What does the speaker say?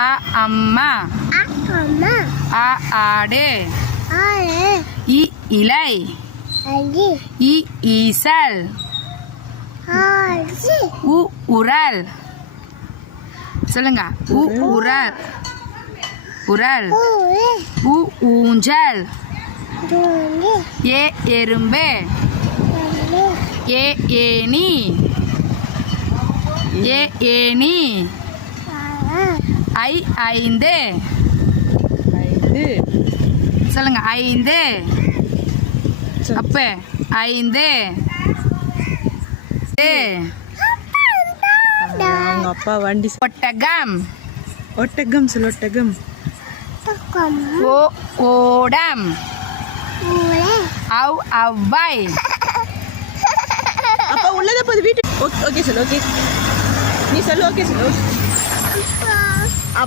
அ அம்மா. அம்மா. ஆ ஆடு. ஆடு. இ இலை. அடி. இ ஈசல். ஆடி. உ உரல். சொல்லுங்க. உ உரல். உரல். ஊரு. உ ஊஞ்சல். தூணி. ஏ எறும்பு. தண்ணி. ஏ ஏனி. ஏ ஏனி. ஐ ஐந்து. ஐந்து. சொல்லுங்க. ஐந்து. அப்ப ஐந்து. அவங்க அப்பா வண்டி ஒட்டகம். ஒட்டகம் சொல்லு. ஒட்டகம். ஓ ஓடம். ஊரே. அவ் அவ்வை. அப்பா உள்ளத போது வீட்டு ஓகே சொல்லு. ஓகே நீ சொல்லு. ஓகே சொல்லு.